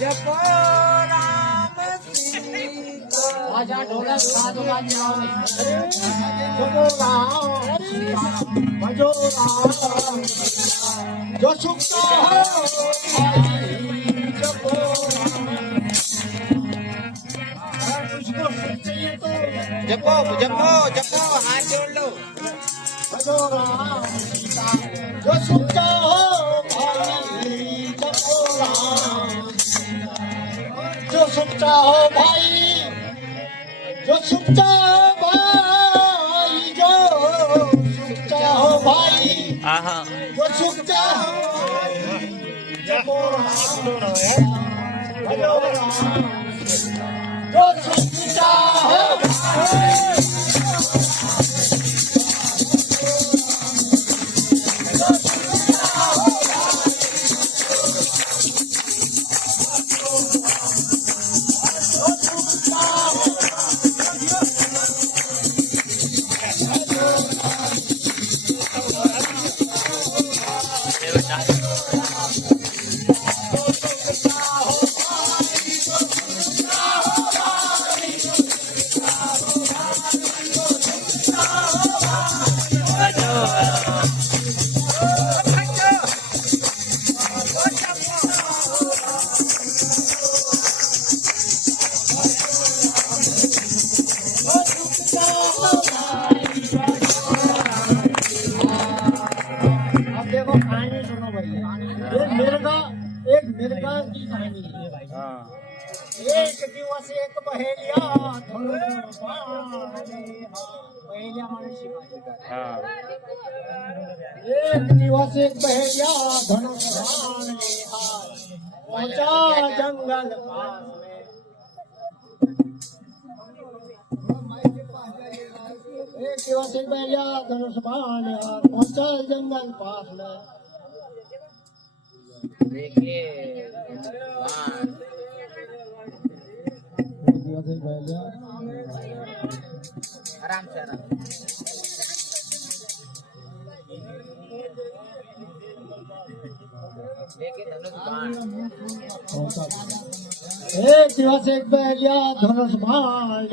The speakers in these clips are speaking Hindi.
जपो राम सीता आजा ढोलक साधु बाजाओ जपो राम भजो राम जो सुखता हो जपो उसको चाहिए तो जपो जपो जपो हाथ जोड़ लो भजो राम जो सुखता हो भाई जपो राम जो सुखता हो भाई जो सुखता हो भाई जो सुखता हो भाई जो सुखता हो जपो राम भजो राम जो सुखता हो एक मिर्गा की कहानी है भाई। एक दिवस एक बहेलिया बहेलिया माने शिकारी। एक दिवस एक बहेलिया धनुष बाण पहुंचा जंगल पास में। एक दिवस एक बहेलिया धनुष बाण पहुंचा जंगल पास में। देखिए आराम से आराम एक दिवस एक बैलिया धनुष बाण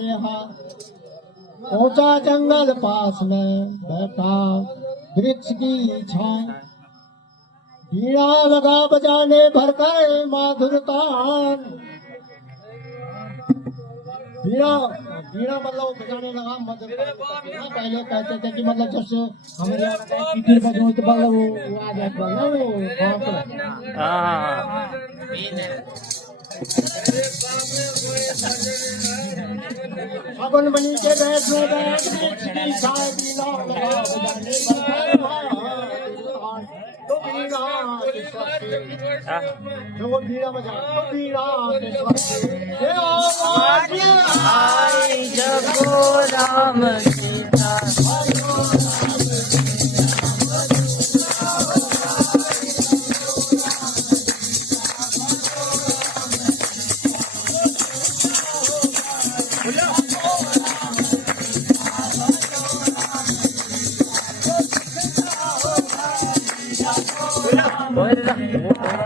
पहुंचा जंगल पास में बैठा वृक्ष की छांव बीड़ा लगा बजाने भरकर माधुर तान। बीड़ा बीड़ा मतलब बजाने लगा मधुर पहले कहते थे कि मतलब जैसे हमारे यहाँ कीर्तन बजो तो मतलब वो आ जाता है अपन बनी के बैठ में बैठ बीड़ा लगा बजाने जो बीड़ा बजा बीड़ा आई जपो राम सीता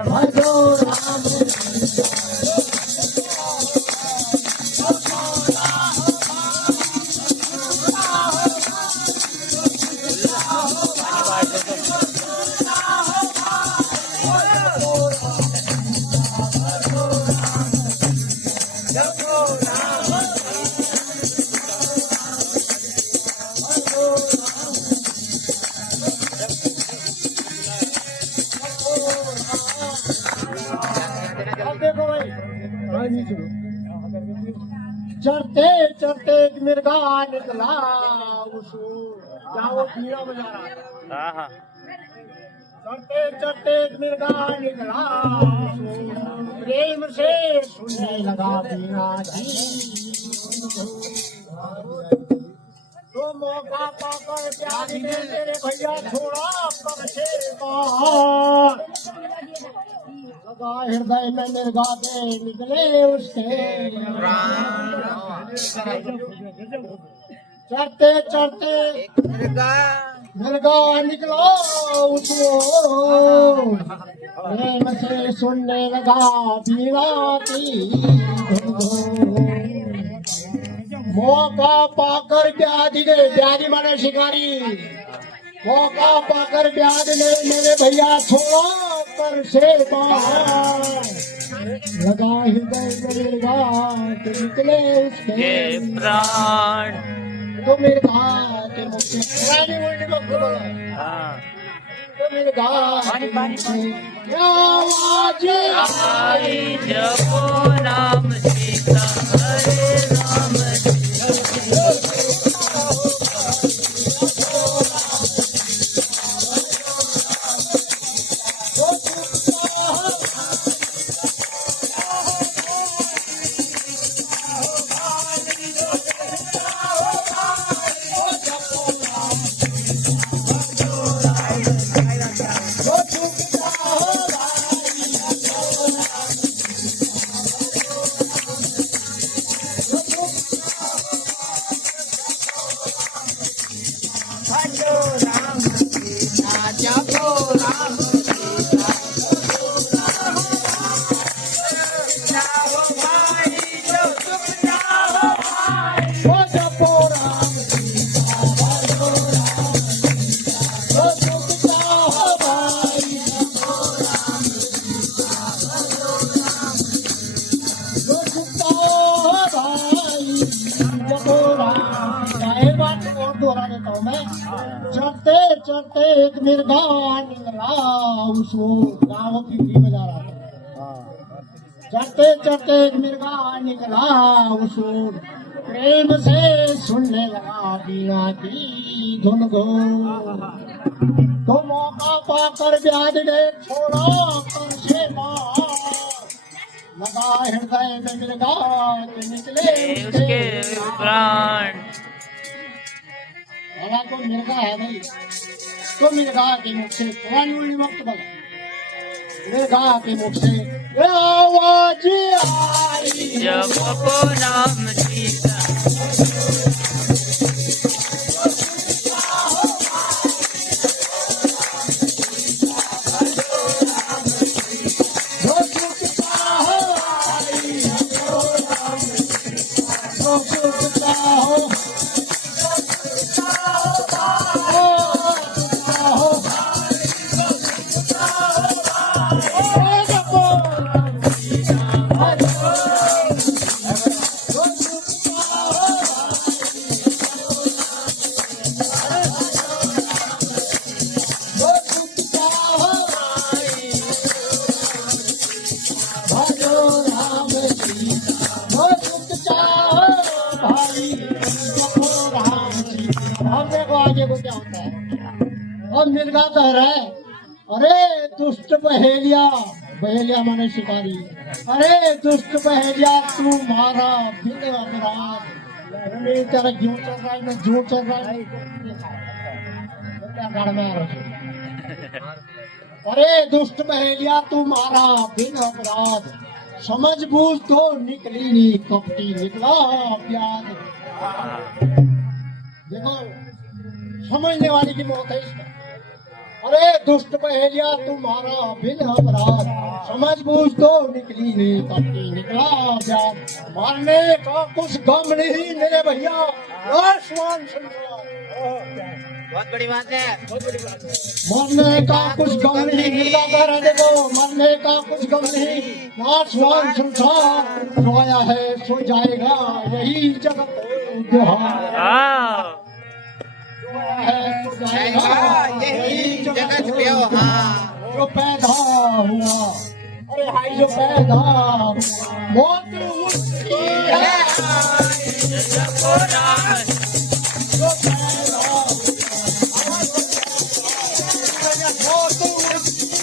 भजो राम चढ़ते चढ़ते मिर्गा निकला उसको जाओ बीड़ा बजा रहा। चढ़ते चढ़ते मिर्गा निकला प्रेम से सुनने लगा बीड़ा जी। तो मौका पाकर प्यारी ने तेरे भैया छोड़ा पग से बाहर लगा हृदय में मिर्गा के निकले उसके चढ़ते चढ़ते मिर्गा निकला उसको प्रेम से सुनने लगा बीना की मौका पाकर ब्याज ने ब्याजी माने शिकारी मौका पाकर ब्याज ने मेरे भैया छोड़ा कर से लगा हृदय में मिर्गा तो निकले उसके प्राण तो मिर्गा के मुख से रानी उल्टी को बोला तो मिर्गा आवाज आई जपो नाम सीता हरे राम चढ़ते चढ़ते एक मिर्गा निकला उसको गाँव की बजा रहा था चढ़ते चढ़ते एक मिर्गा निकला उसको प्रेम से सुनने लगा बीना की धुन को तो मौका पाकर ब्याज ने छोड़ा कर से लगा हृदय में मिर्गा के निकले उसके प्राण तो मिर्गा है भाई तो मिर्गा के मुख से पुरानी उल्टी वक्त बना मिर्गा के मुख से आवाज आई जपो नाम सीता अब मिर्गा कह रहा है अरे दुष्ट बहेलिया बहेलिया माने शिकारी अरे दुष्ट बहेलिया तू मारा बिन अपराध मेरी तरह क्यों चल रहा है मैं जो चल रहा है क्या में आ रहा अरे दुष्ट बहेलिया तू मारा बिन अपराध समझ बूझ तो निकली नहीं कपटी निकला प्याज देखो समझने वाली की मौत है इसमें अरे दुष्ट पहेलिया तुम्हारा बिन अपराध समझ बूझ तो निकली नहीं कपटी निकला प्याज मारने का कुछ गम नहीं मेरे भैया आसमान संसार बहुत बड़ी बात है मरने का कुछ गम नहीं मिलता कर देखो मरने का कुछ गम नहीं आसमान संसार रोया है सो जाएगा यही जगत यही जगत व्यवहार जो पैदा हुआ अरे हाय जो पैदा मौत उसकी है जपो नाम जो पैदा मौत उसकी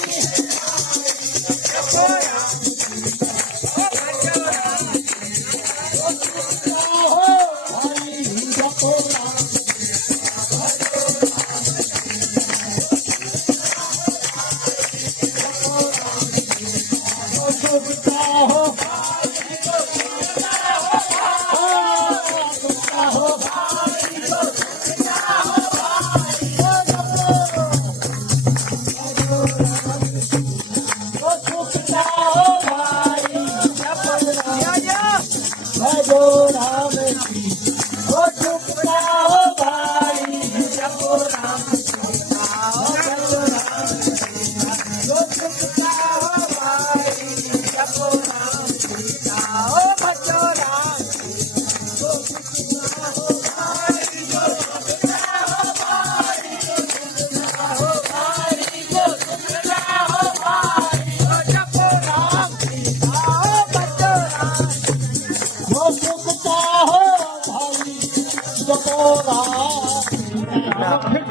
फिर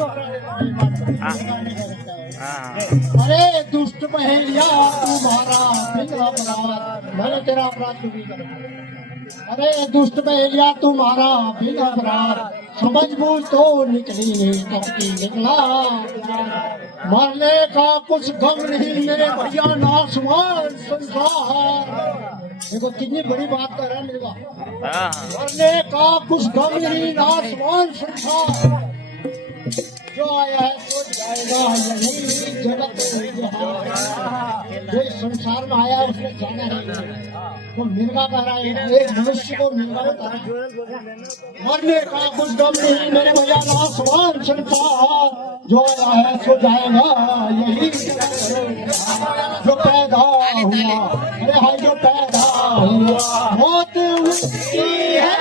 अरे दुष्ट पहेलिया तुम्हारा बिन अपराध, मैंने तेरा अपराध क्यों नहीं करा। अरे दुष्ट पहेलिया तुम्हारा बिन अपराध, समझ बूझ तो निकली तो की निकला। मरने का कुछ गम नहीं मेरे भैया नासवान संसार। देखो कितनी बड़ी बात कर रहा है मेरे का। मरने का कुछ गम नहीं नासवान संसार, जो आया है तो जाएगा यही जगत जो इस संसार में आया उसने जाना है। तो मिर्गा कह रहा है एक मनुष्य को मिर्गा बता रहा, मरने का कुछ गम नहीं मेरे भैया नासवान संसार, जो आया है सो जाएगा यही जो पैदा हुआ। अरे हाय जो पैदा हुआ मौत उसकी है,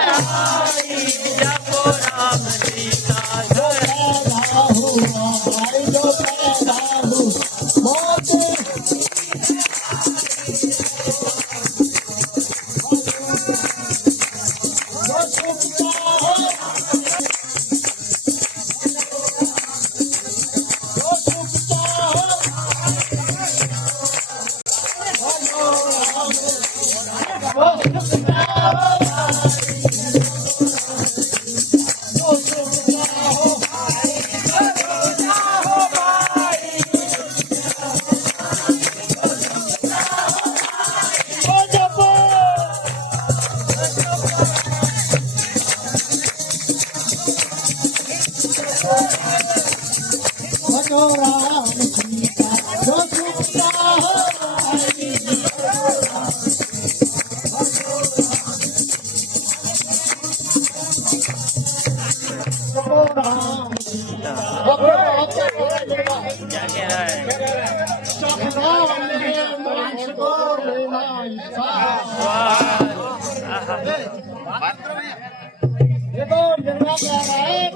देखो मिर्गा कह रहा है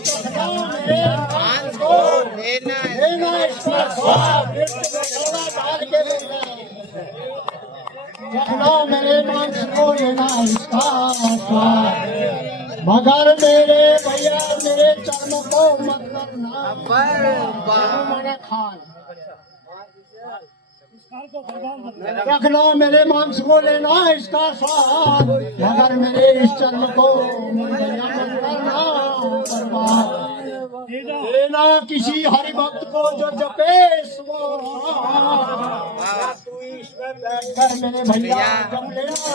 मेरे मांस को लेना इसका स्वाद डाल के लेना, चखना मेरे मांस को लेना इसका स्वाद, मगर मेरे भैया मेरे चर्म को मत करना मैंने खान। रखना मेरे मांस को लेना इसका स्वाद, मगर मेरे इस चर्म को देना किसी हरि भक्त को जो जपे तू इसमें बैठकर मेरे भैया जप लेना।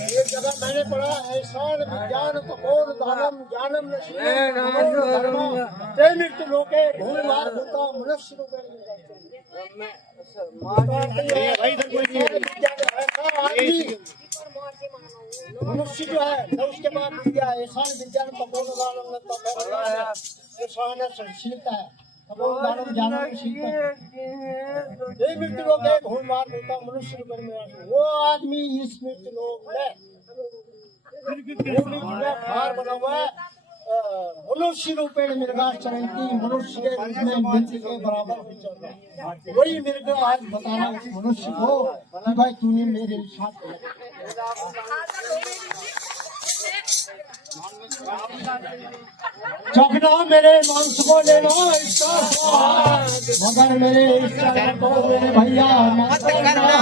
एक जगह मैंने पढ़ा ऐसान विज्ञान कपोल दानम ज्ञानम मृत्यु लोके भूल मार होता मनुष्य मनुष्य जो है तो उसके बाद विद्या ऐसान विज्ञान कपोल दानम शीलता है मृत्यु लोग एक भूल मार देता मनुष्य रूप में। वो आदमी इस मृत्यु लोग में हार बना हुआ है मनुष्य रूपेण मृगा चरंती, मनुष्य के रूप में मृत्यु के बराबर विचर रहा है। वही मृग आज बता रहा उस मनुष्य को कि भाई तूने मेरे साथ चखना मेरे मांस को लेना इसका स्वाद, मगर मेरे इस चरण को मेरे भैया मत करना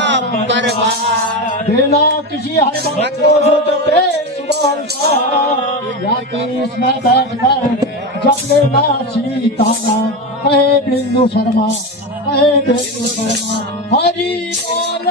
बर्बाद। देना किसी हरि भक्त को जो जपे सुबह या कि इसमें बैठकर जप लेना सीताराम। कहे बिंदु शर्मा कहे बिंदु शर्मा हरि बोल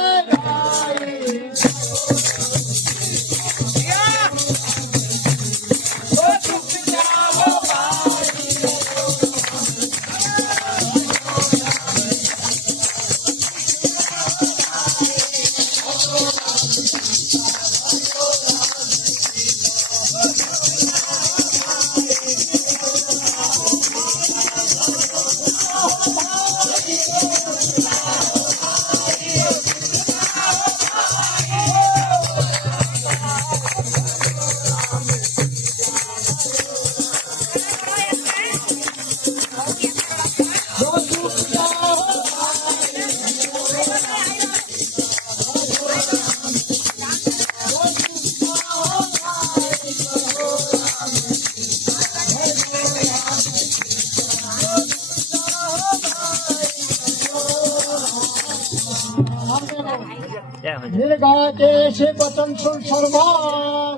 मिर्गा के से वचन सुन शर्मा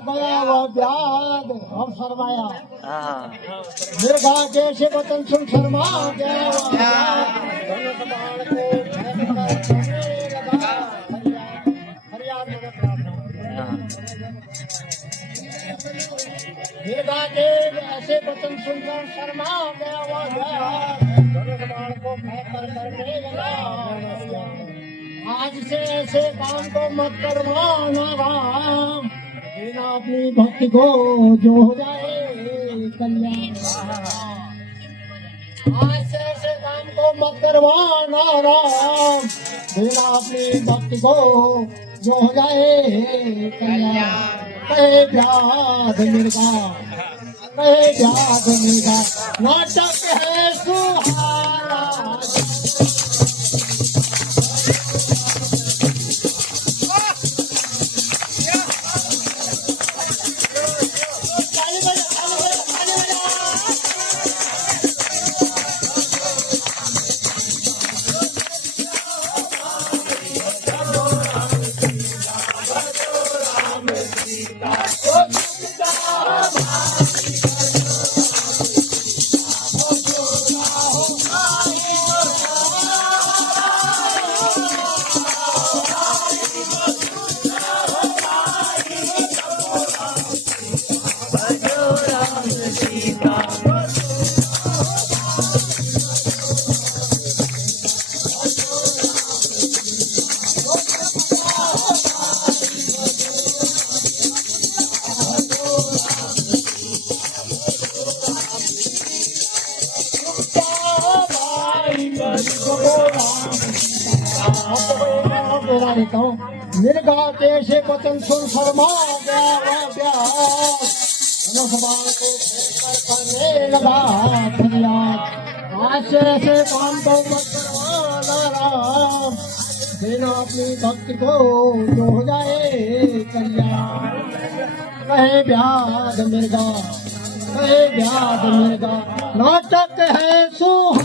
गया वह व्याध और शर्माया। मिर्गा के से वचन सुन शर्मा गया वह व्याध धनुष बाण को फेंककर लगा फरियाद मगर प्रार्थना। मिर्गा के ऐसे वचन सुनकर शर्मा गया वह व्याध धनुष बाण को फेंककर करने लगा। आज से ऐसे काम को मत करवाना राम, बिना अपनी भक्ति को जो हो जाए कल्याण। आज से ऐसे काम को मत करवाना राम, बिना अपनी भक्ति को जो हो जाए कल्याण। कहे व्याध मिर्गा, कहे व्याध मिर्गा, नाटक है सुहाना। मिर्गा के से वचन सुन शर्मा गया वह व्याध धनुष बाण को फेंककर करने लगा फरियाद। आज से ऐसे काम को मत करवाना राम, बिना अपनी भक्ति को जो हो जाए कल्याण। कहे व्याध मिर्गा, कहे व्याध मिर्गा, नाटक है सुहाना।